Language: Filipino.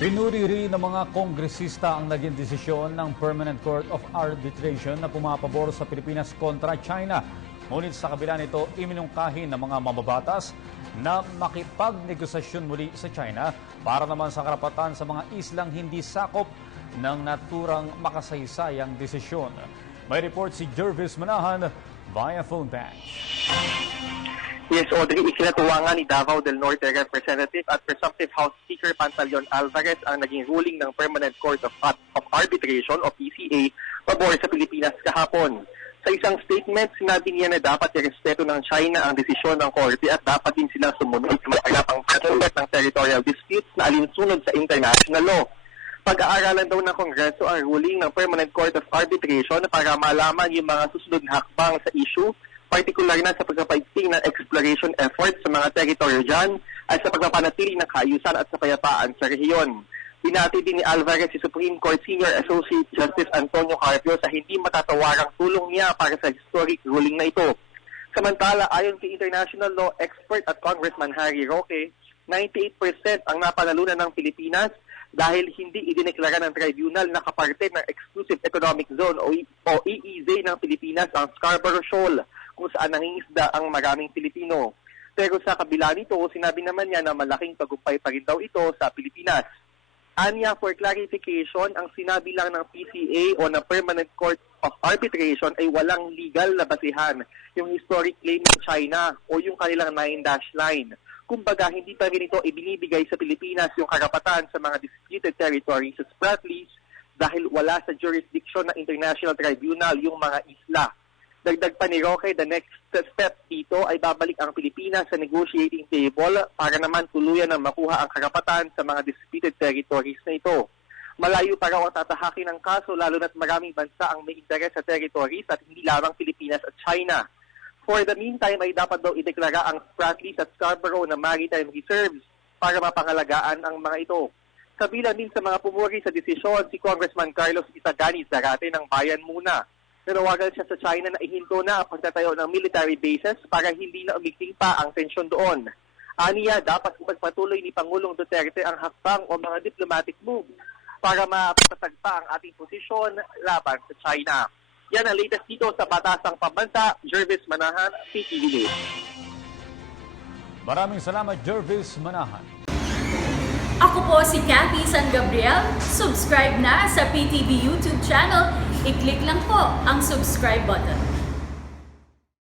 Pinuri rin ng mga kongresista ang naging desisyon ng Permanent Court of Arbitration na pumapabor sa Pilipinas kontra China. Ngunit sa kabila nito, iminungkahin ng mga mababatas na makipagnegosasyon muli sa China para naman sa karapatan sa mga islang hindi sakop ng naturang makasaysayang desisyon. May report si Jervis Manahan via phone bank. Yes, Audrey, ikinatuwa ni Davao del Norte Representative at Presumptive House Speaker Pantaleon Alvarez ang naging ruling ng Permanent Court of Arbitration o PCA pabor sa Pilipinas kahapon. Sa isang statement, sinabi niya na dapat irespeto ng China ang desisyon ng korte at dapat din silang sumunod sa makalapang settlement ng territorial disputes na alinsunod sa international law. Pag-aaralan daw ng Kongreso ang ruling ng Permanent Court of Arbitration para malaman yung mga susunod na hakbang sa issue, partikular na sa pagpapaigting ng exploration efforts sa mga teritoryo dyan at sa pagpapanatili ng kaayusan at kapayapaan sa rehiyon. Binati din ni Alvarez si Supreme Court Senior Associate Justice Antonio Carpio sa hindi matatawarang tulong niya para sa historic ruling na ito. Samantala, ayon kay international law expert at Congressman Harry Roque, 98% ang napanalunan ng Pilipinas dahil hindi idineklara ng tribunal na kaparte ng Exclusive Economic Zone o EEZ ng Pilipinas ang Scarborough Shoal, kung saan nangingisda ang maraming Pilipino. Pero sa kabila nito, sinabi naman niya na malaking tagumpay pa rin daw ito sa Pilipinas. Anya, for clarification, ang sinabi lang ng PCA o ng Permanent Court of Arbitration ay walang legal na basihan, yung historic claim ng China o yung kanilang 9-dash line. Kumbaga, hindi pa rin ito ibinibigay sa Pilipinas yung karapatan sa mga disputed territories sa Spratlys dahil wala sa jurisdiction ng International Tribunal yung mga isla. Dagdag pa ni Roque, the next step dito ay babalik ang Pilipinas sa negotiating table para naman tuluyan na makuha ang karapatan sa mga disputed territories na ito. Malayo pa raw ang tatahakin ng kaso lalo na't maraming bansa ang may interes sa territories at hindi lamang Pilipinas at China. For the meantime, ay dapat daw ideklara ang Spratlys at Scarborough na maritime reserves para mapangalagaan ang mga ito. Kabilang din sa mga pumuri sa desisyon si Congressman Carlos Isagani Zarate ng Bayan Muna. Tinawagan siya sa China na ihinto na ang pagtatayo ng military bases para hindi na umigting pa ang tensyon doon. Aniya, dapat ipagpatuloy ni Pangulong Duterte ang hakbang o mga diplomatic moves para mapatatag pa ang ating posisyon laban sa China. Yan ang latest dito sa Batasang Pambansa. Jervis Manahan, PTV News. Maraming salamat, Jervis Manahan. Ako po si Cathy San Gabriel. Subscribe na sa PTV YouTube channel. I-click lang po ang subscribe button.